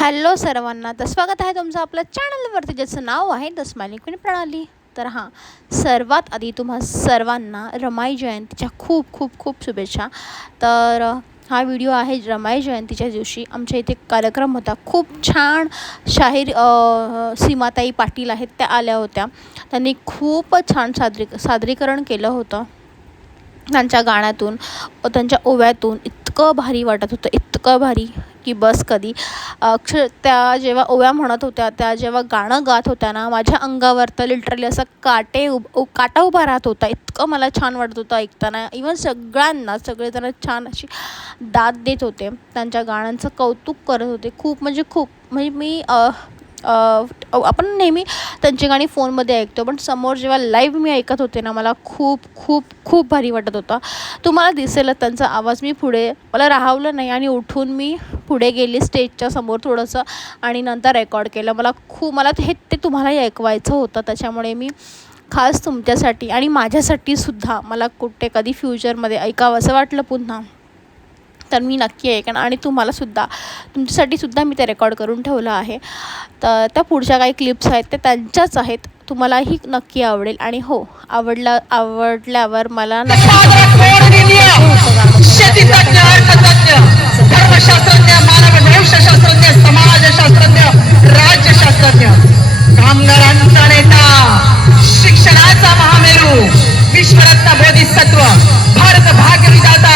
Hello सर्वांना तर स्वागत आहे तुमचं आपल्या चॅनलवरती ज्याचं नाव आहे दसमाली कुणी प्रणाली. तर हां सर्वात आधी तुम्हा सर्वांना रमाई जयंतीच्या खूप खूप खूप शुभेच्छा. तर हा व्हिडिओ आहे रमाई जयंतीच्या दिवशी. आमच्या इथे कार्यक्रम होता. खूप छान शाहीर सीमाताई पाटील आहेत त्या आल्या होत्या. त्यांनी खूप छान सादरी सादरीकरण केलं होतं. त्यांच्या गाण्यातून त्यांच्या ओव्यातून इतकं भारी वाटत होतं इतकं भारी. की बस कधी. अक्षर त्या जेव्हा ओव्या म्हणत होत्या त्या जेव्हा गाणं गात होत्या ना माझ्या अंगावर तर लिटरली असं काटे उब उ- काटा उभा राहत होता. इतकं मला छान वाटत होतं ऐकताना. इवन सगळ्यांना सगळेजण छान अशी दाद देत होते. त्यांच्या गाण्यांचं कौतुक करत होते. खूप म्हणजे खूप म्हणजे मी आपण नेहमी त्यांची गाणी फोनमध्ये ऐकतो पण समोर जेव्हा लाईव्ह मी ऐकत होते ना मला खूप खूप खूप भारी वाटत होता. तुम्हाला दिसेल त्यांचा आवाज मी पुढे मला राहावलं नाही आणि उठून मी पुढे गेली स्टेजच्या समोर थोडंसं आणि नंतर रेकॉर्ड केलं. मला खूप मला हे ते तुम्हालाही ऐकवायचं होतं त्याच्यामुळे मी खास तुमच्यासाठी आणि माझ्यासाठी सुद्धा मला कुठे कधी फ्युचरमध्ये ऐकावं असं वाटलं पुन्हा. तर मी नक्की ऐकेन आणि तुम्हालासुद्धा तुमच्यासाठी सुद्धा मी ते रेकॉर्ड करून ठेवलं आहे तर त्या पुढच्या काही क्लिप्स आहेत त्या त्यांच्याच आहेत तुम्हालाही नक्की आवडेल आणि हो आवडला आवडल्यावर मला कामगारांचा नेता शिक्षणाचा महामेरू विश्वरत्न बोधिसत्व भारत भाग्यविधाता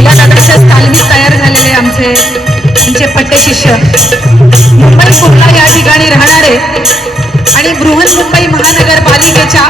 तयार झालेले आमचे आमचे पट्टे शिष्य. मुंबई कुर्ला या ठिकाणी राहणारे आणि बृहन मुंबई महानगरपालिकेच्या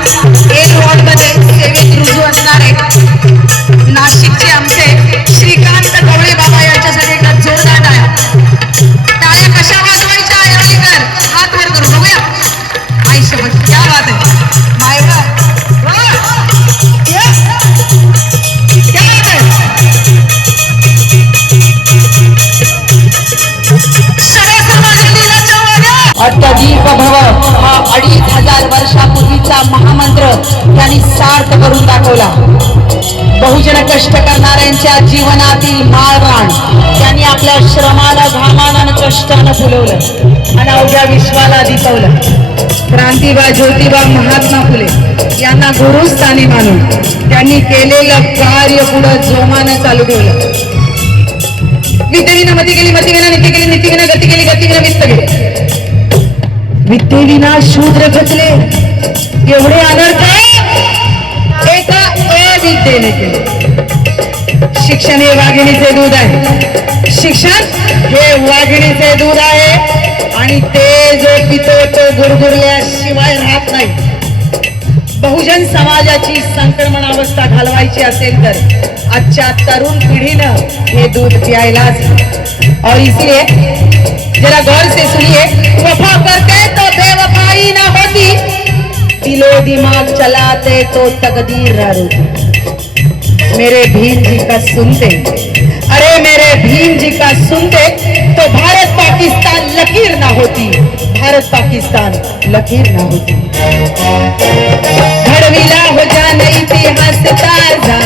दाखवला. बहुजन कष्ट करणाऱ्यांच्या जीवनातील माळराण त्यांनी आपल्या श्रमाला घामानं कष्टानं फुलवलं आणि अवघ्या विश्वाला दिपवलं. क्रांतीबा ज्योतिबा महात्मा फुले यांना गुरुस्थानी मानून त्यांनी केलेलं कार्य पुढं जोमानं चालू ठेवलं. विद्येविना मती गेली मती विना नीती गेली नीती विना गती गेली गती विना वित्त गेली विद्येविना शूद्र खचले एवढे अनर्थ अविद्येने केले. शिक्षण हे वाघिणीचे दूध आहे. शिक्षण हे वाघिणीचे दूध आहे. आणि ते जो पितो तो गुरगुरल्याशिवाय राहत नाही. बहुजन समाजाची संक्रमण अवस्था घालवायची असेल तर आजच्या तरुण पिढीनं हे दूध प्यायलाच और इसलिए जरा गौर से सुनिए वफा करते तो बेवफाई ना होती। दिलो दिमाग चलाते तो तकदीर ना रोती मेरे भीम जी का सुनते। अरे मेरे भीम जी का सुनते तो भारत पाकिस्तान लकीर ना होती। भारत पाकिस्तान लकीर ना होती। घडविला हो जाने इतिहास ताजा।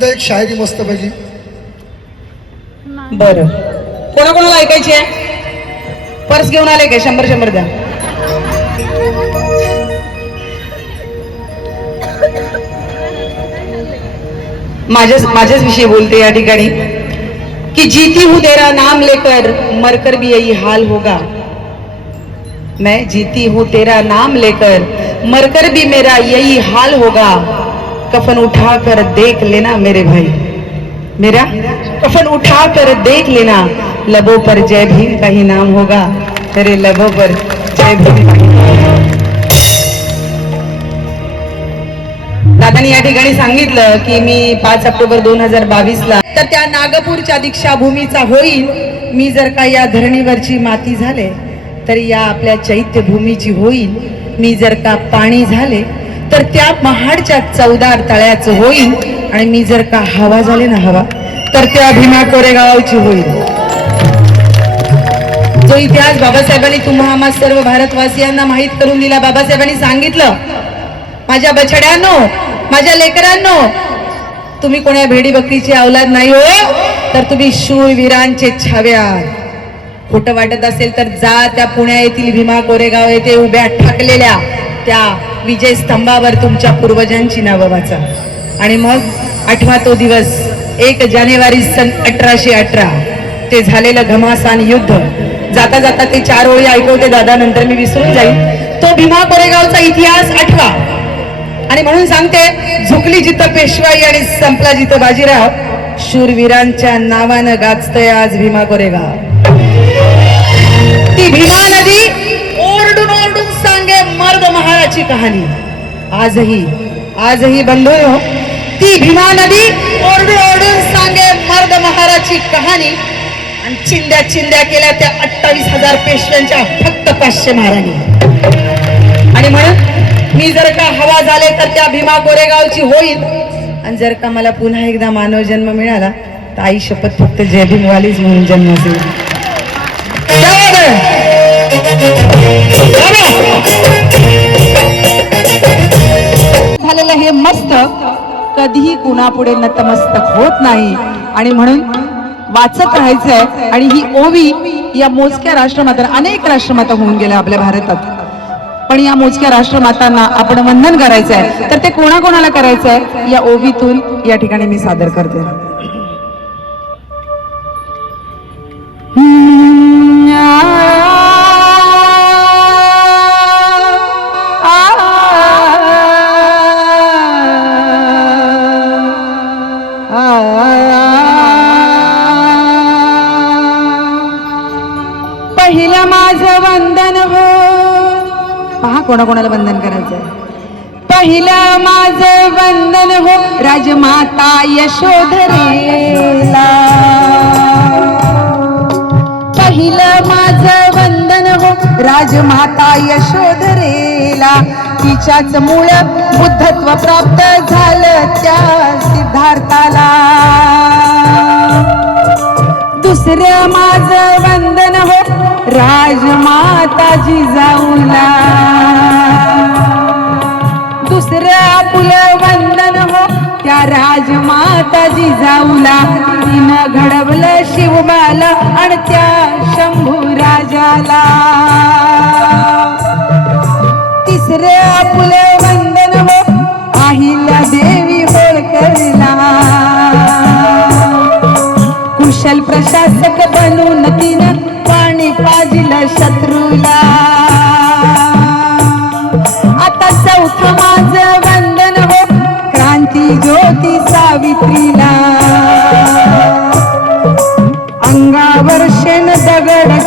सीमादा एक शायरी मस्त पैकी. बर. कोणाकोणाला ऐकायची आहे? पर्स घेऊन आले काय? शंभर शंभर द्या. माझ्याच माझ्याच विषयी बोलते या ठिकाणी. कि जीती हूं तेरा नाम लेकर मरकर भी यही हाल होगा. मैं जीती हूँ तेरा नाम लेकर मरकर भी मेरा यही हाल होगा. कफन उठा कर देख लेना मेरे भाई। मेरा? कफन उठा कर देख लेना। लबों पर जय भीम का ही नाम होगा। तेरे लबों पर जय भीम दादानी या ठिकाणी सांगितलं की मी पाच ऑक्टोबर दोन हजार बावीस ला तर त्या नागपूरच्या दीक्षाभूमीचा होईल. मी जर का या धरणीवरची माती झाले तर या आपल्या चैत्यभूमीची होईल. मी जर का पाणी झाले तर त्या महाडच्या चौदार तळ्याचं होईल. आणि मी जर का हवा झाले ना हवा तर त्या भीमा कोरेगावची होईल. जो इतिहास बाबासाहेबांनी तुम्हा आम्हा सर्व भारतवासियांना माहीत करून दिला बाबासाहेबांनी सांगितलं माझ्या बछड्यांनो माझ्या लेकरांनो तुम्ही कोण्या भेडी बकरीची अवलाद नाही हो तर तुम्ही शूरवीरांचे छावे खोटं वाटत असेल तर जा त्या पुण्या येथील भीमा कोरेगाव येथे उभ्या ठाकलेल्या त्या विजय स्तंभावर तुमच्या पूर्वजांची नावं वाचा. आणि मग आठवा तो दिवस एक जानेवारी सन अठराशे अठरा. ते झालेलं घमासान युद्ध. जाता जाता ते चार ओळी ऐकवते दादा नंतर मी विसरून जाईल तो भीमा कोरेगावचा इतिहास आठवा. आणि म्हणून सांगते झुकली जिथं पेशवाई आणि संपला जिथं बाजीराव शूरवीरांच्या नावानं गाजतय आज भीमा कोरेगाव. ती भीमा नदी मर्द महाराची कहाणी. आजही आजही बंधू हो ती भीमा नदी ओरडून ओरडून सांगे मर्द महाराची कहाणी. आणि चिंद्या चिंद्या केल्या त्या अठ्ठावीस हजार पेशव्यांच्या फक्त पाचशे महाराणी. आणि म्हणून मी जर का हवा झाले तर त्या भीमा कोरेगावची होईल आणि जर का मला पुन्हा एकदा मानव जन्म मिळाला तर आई शपथ फक्त जय भीमवालीच म्हणून जन्म असेल झालेलं हे मस्त कधीही कुणापुढे नतमस्तक होत नाही. आणि म्हणून वाचत राहायचंय आणि ही ओवी या मोजक्या राष्ट्रमाता अनेक राष्ट्रमाता होऊन गेल्या आपल्या भारतात. पण या मोजक्या राष्ट्रमातांना आपण वंदन करायचंय. तर ते कोणाकोणाला करायचंय? या ओवीतून या ठिकाणी मी सादर करते. पहा कोणाकोणाला वंदन करायचंय? पहिलं माझं वंदन हो राजमाता यशोधरेला. पहिलं माझं वंदन हो राजमाता यशोधरेला. तिच्याच मूळ बुद्धत्व प्राप्त झालं त्या सिद्धार्थाला. दुसरं माझं वंदन हो राजमाता जिजाऊला दुसऱ्या आपलं वंदन हो त्या राजमाता जिजाऊला तिनं घडवलं शिवबाला आणि त्या शंभू राजा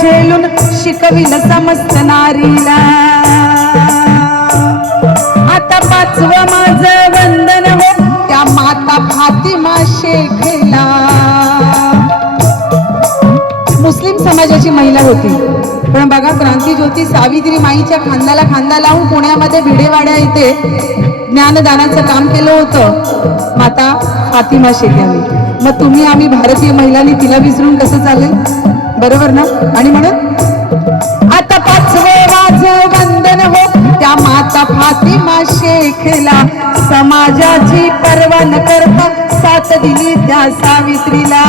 झेलून शिकविन समस्त नारीला. आता पाचवं माझं वंदन हो त्या माता फातिमा शेखला. मुस्लिम समाजाची महिला होती. पण बघा क्रांती ज्योती सावित्री माईच्या खांद्याला खांदा लावून पुण्यामध्ये भिडेवाड्या इथे ज्ञानदानाचं काम केलं होतं. माता फातिमा शेख यांनी. मग तुम्ही आम्ही भारतीय महिलांनी तिला विसरून कसं चालेल? बरोबर ना? आणि म्हणून? आता पाचवे माझं वंदन हो त्या माता फातिमा शेखला. समाजाची पर्वा न करता साथ दिली त्या सावित्रीला.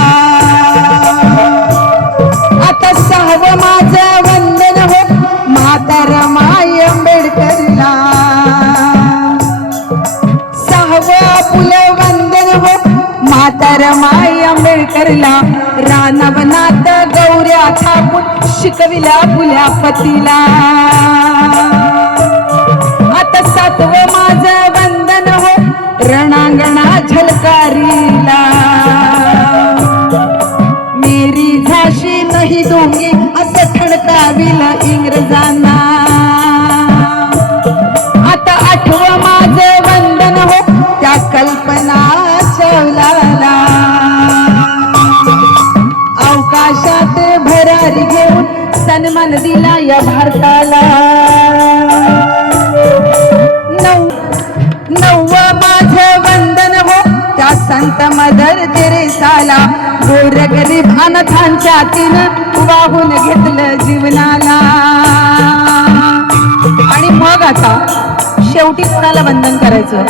आता सहाव माझ वंदन हो माता रमाई आंबेडकरला. सहाव आपलं वंदन हो माता रमाई आंबेडकरला. राणा शिकविला शिकविल्या पतीला. आता सातव माझ वंदन हो रणांगणा झलकारीला. मेरी झाशी नाही दोघी असं ठणकाविल इंग्रजांना. आता आठव माझ वंदन हो त्या कल्प सन्मान दिला या भारताला. वंदन हो त्या संत मदर तेरेसाला. गोर गरीब अनाथांच्या तीन वाहून घेतलं जीवनाला. आणि मग आता शेवटी कोणाला वंदन करायचं?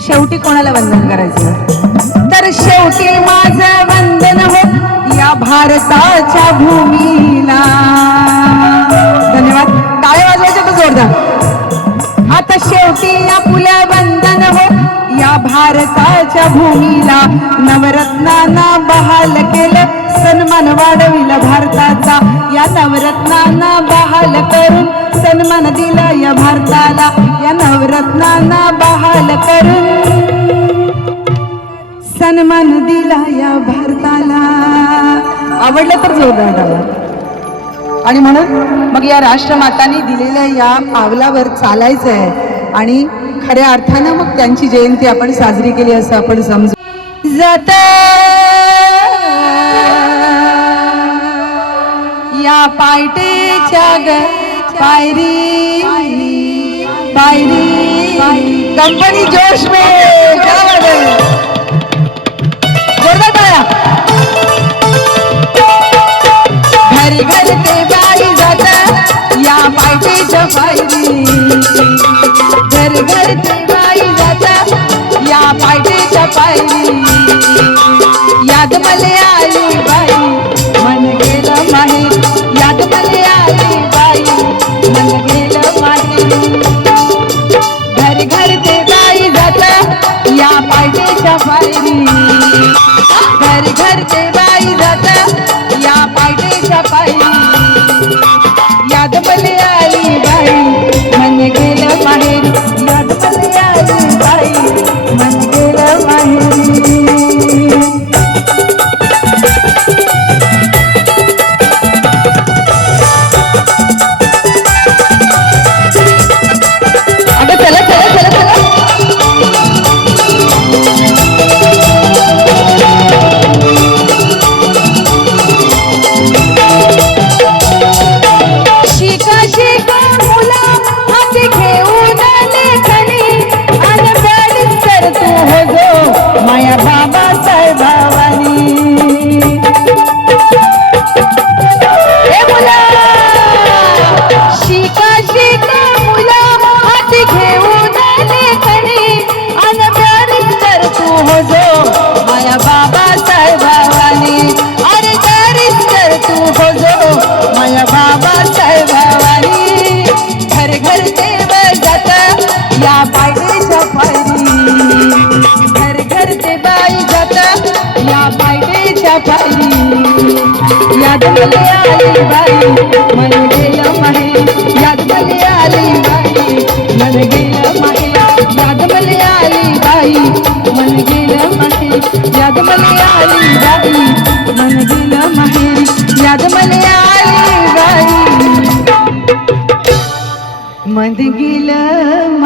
शेवटी कोणाला वंदन करायचं? तर शेवटी माझं वंदन हो या भारताच्या भूमीला. धन्यवाद. काळे वाजवायचे तर जोरदार. आता शेवटी या पुल्या बंधन हो या भारताच्या भूमीला. नवरत्नांना बहाल केलं सन्मान वाढविला भारताचा. या नवरत्नांना बहाल करून सन्मान दिला या भारताला. या नवरत्नांना बहाल करून. सन्मान दिला या भारताला. आवडलं तर जोरदार टाळ्या. आणि म्हणून मग या राष्ट्रमातांनी दिलेल्या या पावलावर चालायचं आहे आणि खऱ्या अर्थानं मग त्यांची जयंती आपण साजरी केली असं आपण समजू. जात या पायटेच्या ग पायरी. पायरी. कंपनी जोश में घरी घरी ते बाई जात या पायटीच्या पायरी घर ते बाई जात या पायटीच्या पायरी याद मले आली बाई मन गेलं माही. याद मले आली बाई मन गेलं माही. घर घर ते बाई जात या पायटीच्या पायरी याद आली बाई मन गेलं आली बाई मन गेलं आली बाई मन गेलं माहे आली बाई मन गेलं आली बाई मन गेलं